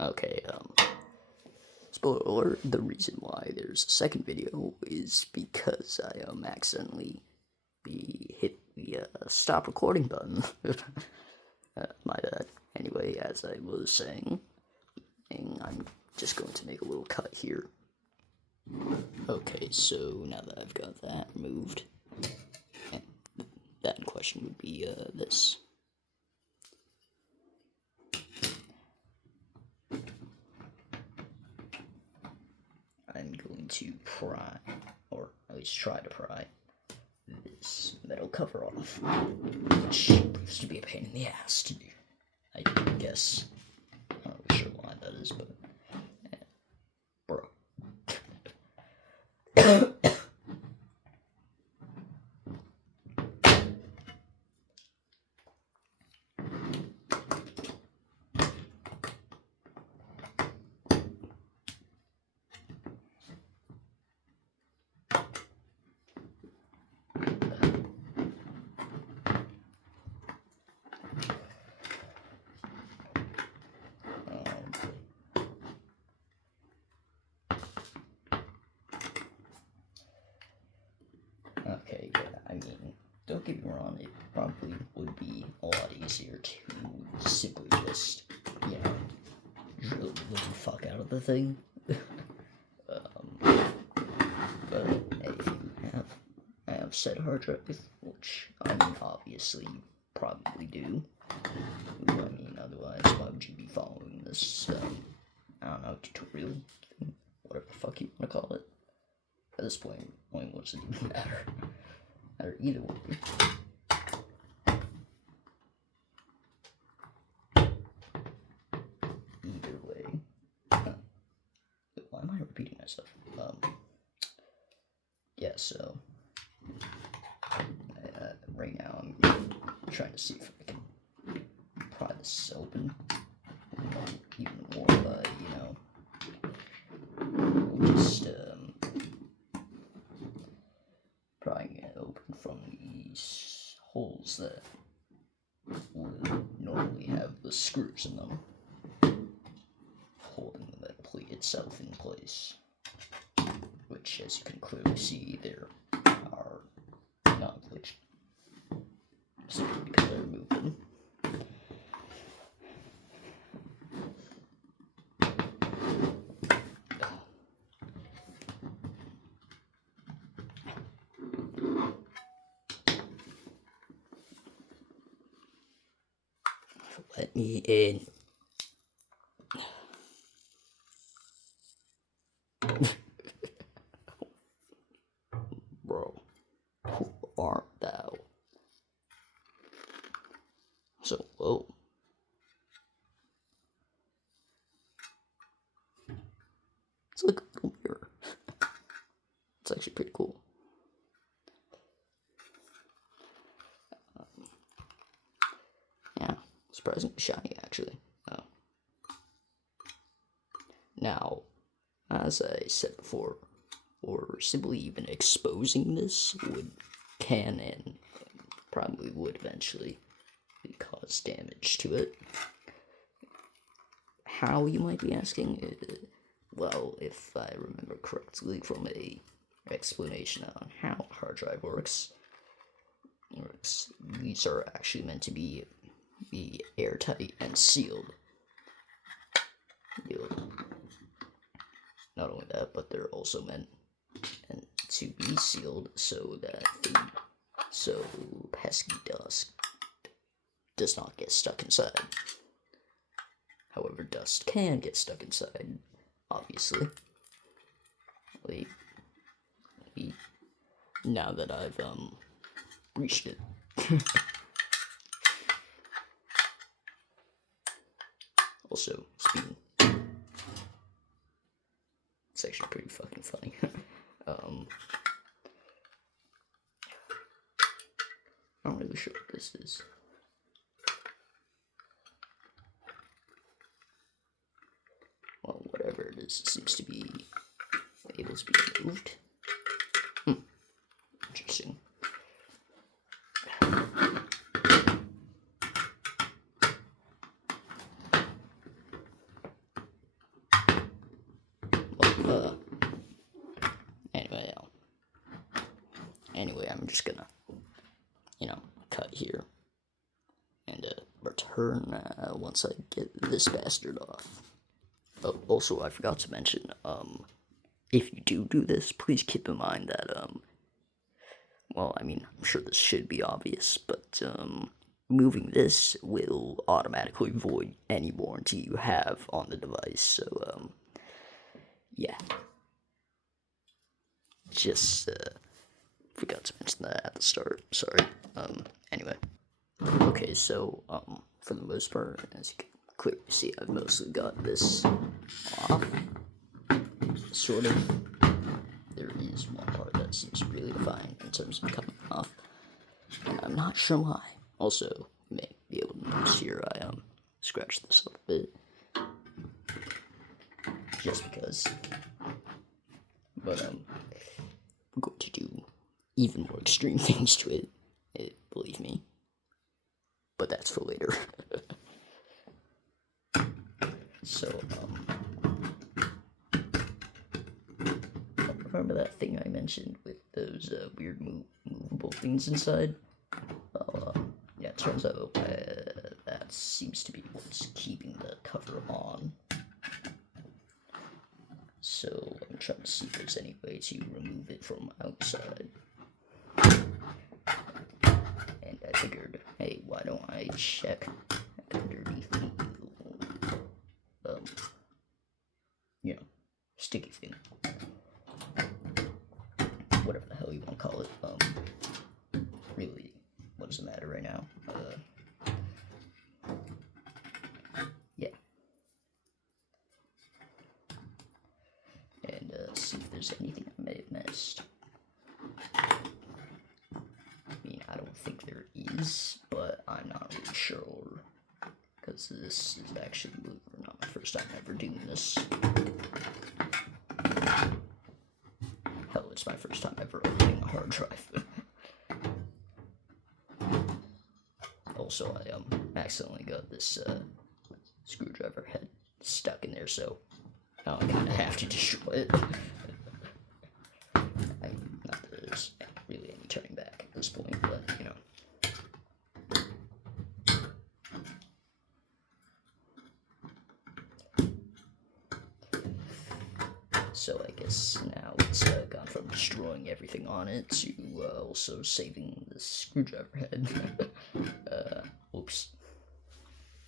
Okay, spoiler alert, the reason why there's a second video is because I, accidentally hit the, stop recording button. My bad. Anyway, as I was saying, I'm just going to make a little cut here. Okay, so now that I've got that removed, and that in question would be, this. I'm going to pry, or at least try to pry, this metal cover off, which proves to be a pain in the ass to do. I guess. I'm not really sure why that is, but bro. Okay, yeah, I mean, don't get me wrong, it probably would be a lot easier to simply just, you know, drill the fuck out of the thing. But if you have said hard drive, which, I mean, obviously you probably do. I mean, otherwise, why would you be following this, I don't know, tutorial thing? Whatever the fuck you want to call it. At this point, what does it even matter? Matter either way. Either way. Why am I repeating myself? Yeah, so right now I'm trying to see if I can pry this open even more, but you know, just prying it open from these holes that would normally have the screws in them, holding the metal plate itself in place, which, as you can clearly see, there are not glitched, simply because I removed them. Let me in. Bro, who art thou? So, whoa. It's like a little mirror. It's actually pretty cool. Yeah, surprisingly shiny, actually. Now, as I said before, or simply even exposing this can and probably would eventually cause damage to it. How, you might be asking? Well, if I remember correctly from a explanation on how a hard drive works, these are actually meant to be airtight and sealed. Not only that, but they're also meant to be sealed so that pesky dust does not get stuck inside. However, dust can get stuck inside, obviously. Now that I've reached it. Also, speaking, it's actually pretty fucking funny. I'm not really sure what this is. Well, whatever it is, it seems to be able to be moved. Interesting. I'm just gonna, cut here and return once I get this bastard off. Oh, also, I forgot to mention, if you do this, please keep in mind that, well, I mean, I'm sure this should be obvious, but, moving this will automatically void any warranty you have on the device, so, yeah. Just, forgot to mention that at the start, sorry. Anyway. Okay, so, for the most part, as you can clearly see, I've mostly got this off, sort of. There is one part that seems really defined in terms of coming off, and I'm not sure why. Also, you may be able to notice here, I, scratched this up a bit, just because, but, we're going to do even more extreme things to it, believe me, but that's for later. So, remember that thing I mentioned with those weird movable things inside? Well, yeah, it turns out that seems to be what's keeping the cover on. So I'm trying to see if there's any way to remove it from outside. And I figured, hey, why don't I check underneath the sticky thing. Whatever the hell you want to call it. Really, what does it matter right now? Yeah. And see if there's anything I may have missed. I mean, I don't think there is, but I'm not really sure. Because this is actually, believe it or not, my first time ever doing this. Hell, it's my first time ever opening a hard drive. Also, I accidentally got this screwdriver head stuck in there, so now I kind of have to destroy it. Not that there's really any turning back at this point, but you know. So I guess now it's gone from destroying everything on it to also saving the screwdriver head. Oops.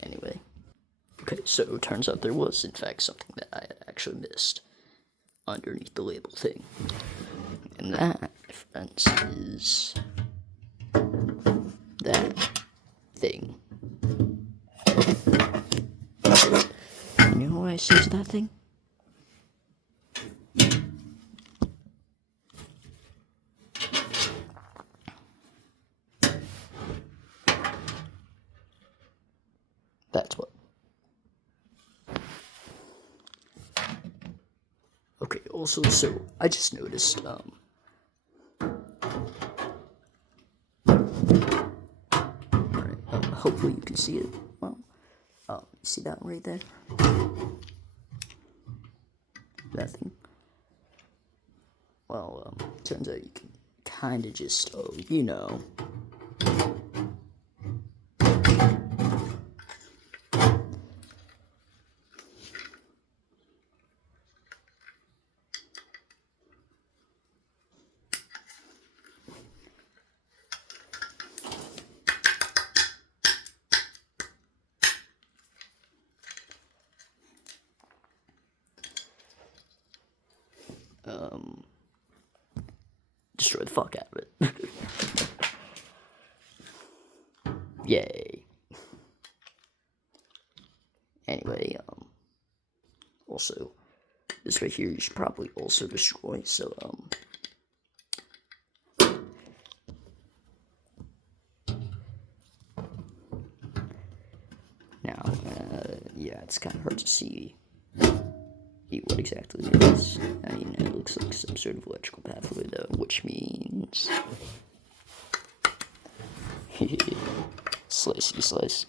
Anyway. Okay, so it turns out there was, in fact, something that I had actually missed underneath the label thing. And that, my friends, is that thing. You know why I saved that thing? That's what. Okay, also, so I just noticed, alright, hopefully you can see it. Well, you see that right there? That thing? Well, turns out you can kind of just, you know. Destroy the fuck out of it. Yay. Anyway, also, this right here you should probably also destroy, so, now, yeah, it's kind of hard to see what exactly it is. I mean, it looks like some sort of electrical pathway, though, which means... Slicey slice.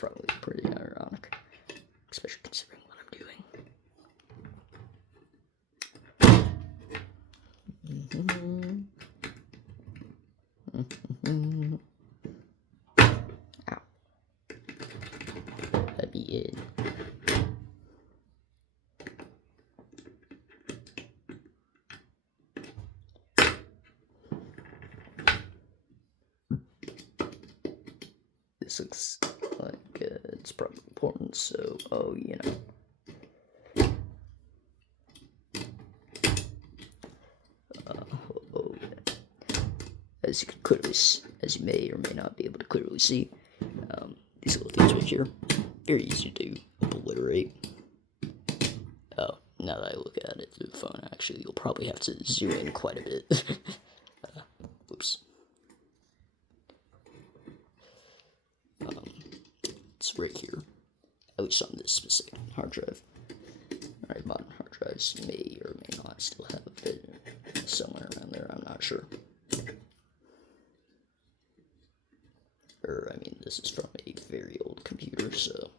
probably pretty ironic, especially considering what I'm doing. Ow. That'd be it. This looks like it's probably important, so, you know. As you can clearly, as you may or may not be able to clearly see, these little things right here, very easy to obliterate. Oh, now that I look at it through the phone, actually, you'll probably have to zoom in quite a bit. Oops. It's right here, at least on this specific hard drive. Alright, modern hard drives may or may not still have a bit somewhere around there, I'm not sure. I mean, this is from a very old computer, so,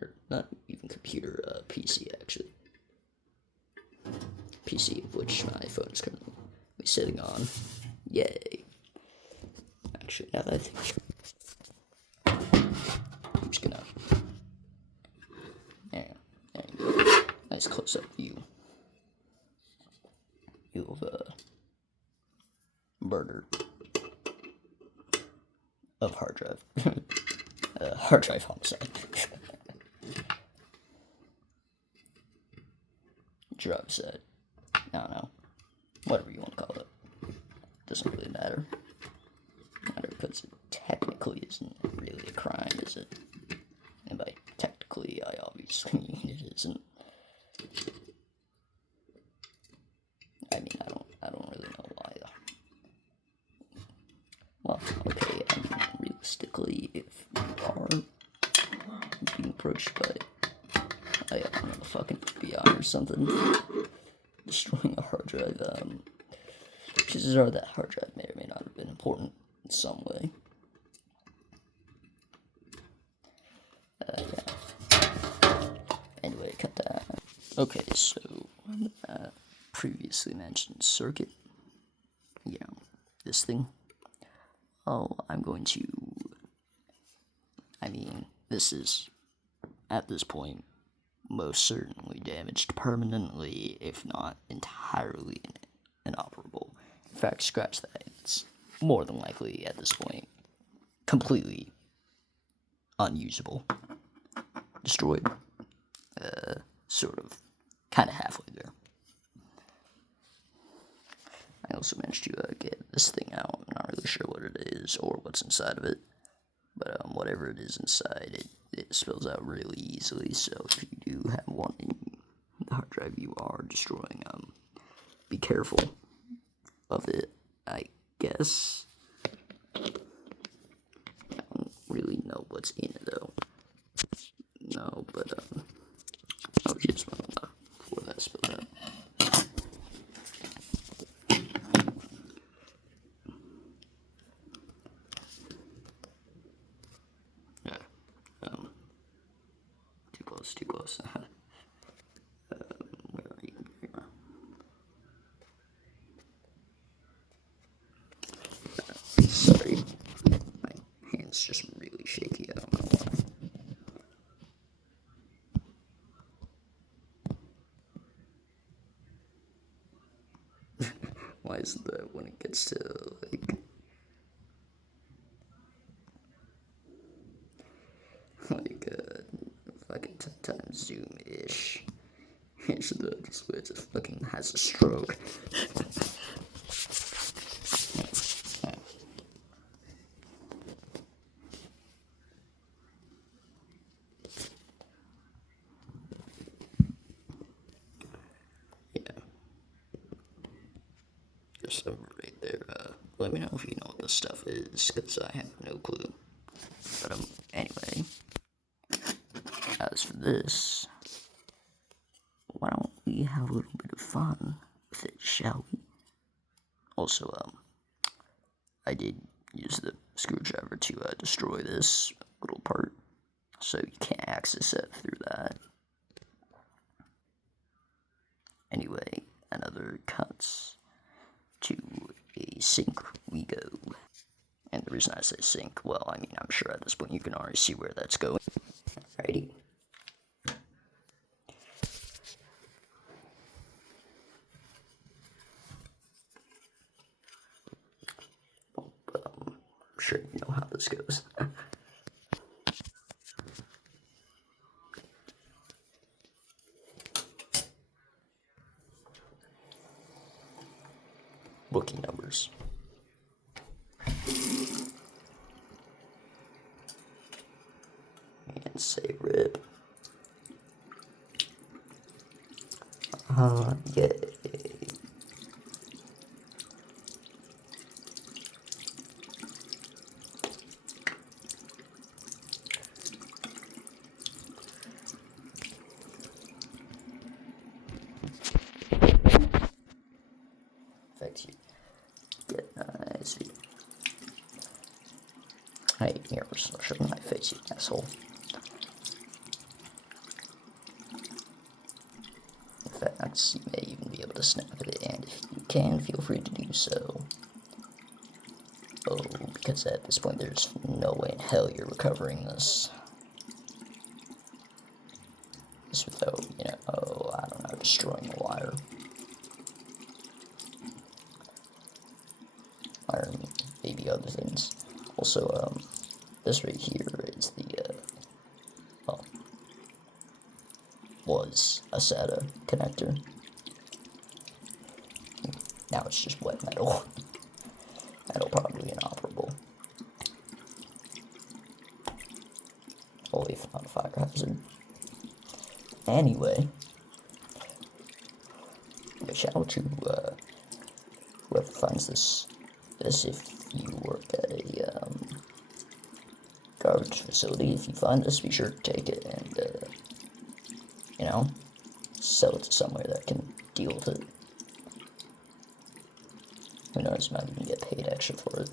or not even computer, PC actually. PC, of which my phone is currently sitting on. Yay. Actually, now that I think, I'm just gonna, yeah, there you go. Nice close-up view of a burner of hard drive. Hard drive homicide. Drug set. I don't know. Whatever you want to call it. Doesn't really matter. Because it technically isn't really a crime, is it? And by technically, I obviously mean it isn't. I mean, I don't really know why. Well, okay, I mean, realistically, if you are being approached by, I don't know, the fucking FBI or something, destroying a hard drive, chances are that hard drive may or may not have been important in some way. Yeah. Anyway, cut that. Okay, so, previously mentioned circuit, you know, this thing. Oh, I'm going to, I mean, this is, at this point, most certainly damaged permanently, if not entirely inoperable. In fact, scratch that, it's more than likely, at this point, completely unusable. Destroyed. Sort of, kind of halfway there. I also managed to get this thing out. I'm not really sure what it is or what's inside of it, but whatever it is inside, it spills out really easily. So if you do have one in the hard drive you are destroying, be careful of it, I guess. I don't really know what's in it though. No, but oh, here's one on the floor that spilled out. Too close. Where are you? Here you are. Sorry, my hand's just really shaky. I don't know why. Why isn't that when it gets to like fucking 10 times zoom-ish? Here's the display just fucking has a stroke. Yeah. Just over right there. Let me know if you know what this stuff is, because I have no clue. But anyway, as for this, why don't we have a little bit of fun with it, shall we? Also, I did use the screwdriver to destroy this little part, so you can't access it through that. Anyway, another cuts to a sync we go. And the reason I say sync, well, I mean, I'm sure at this point you can already see where that's going. Alrighty. I'm sure you know how this goes. Booking numbers. And say rip. Yay. Thanks you. Get nice. Hey, here, I'll show my face, you asshole. In fact, you may even be able to snap it, and if you can, feel free to do so. Oh, because at this point, there's no way in hell you're recovering this. Just without, you know, I don't know, destroying the wire. Or maybe other things. Also, this right here is the, well, was a SATA connector. Now it's just wet metal. Metal probably inoperable. Only if not a fire hazard. Anyway, a shout out to whoever finds this if you work at a garbage facility. If you find this, be sure to take it and you know, sell it to somewhere that can deal with it. Who knows, might even get paid extra for it.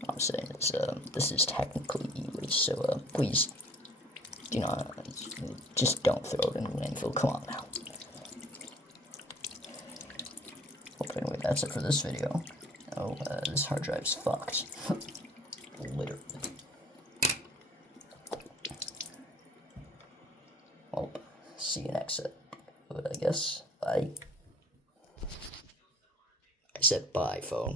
What I'm saying is, this is technically e-waste, so please, you know, just don't throw it in the landfill. Come on now. Well, anyway, that's it for this video. Oh, this hard drive's fucked. Literally. Well, see you next set. But I guess, bye. I said bye, phone.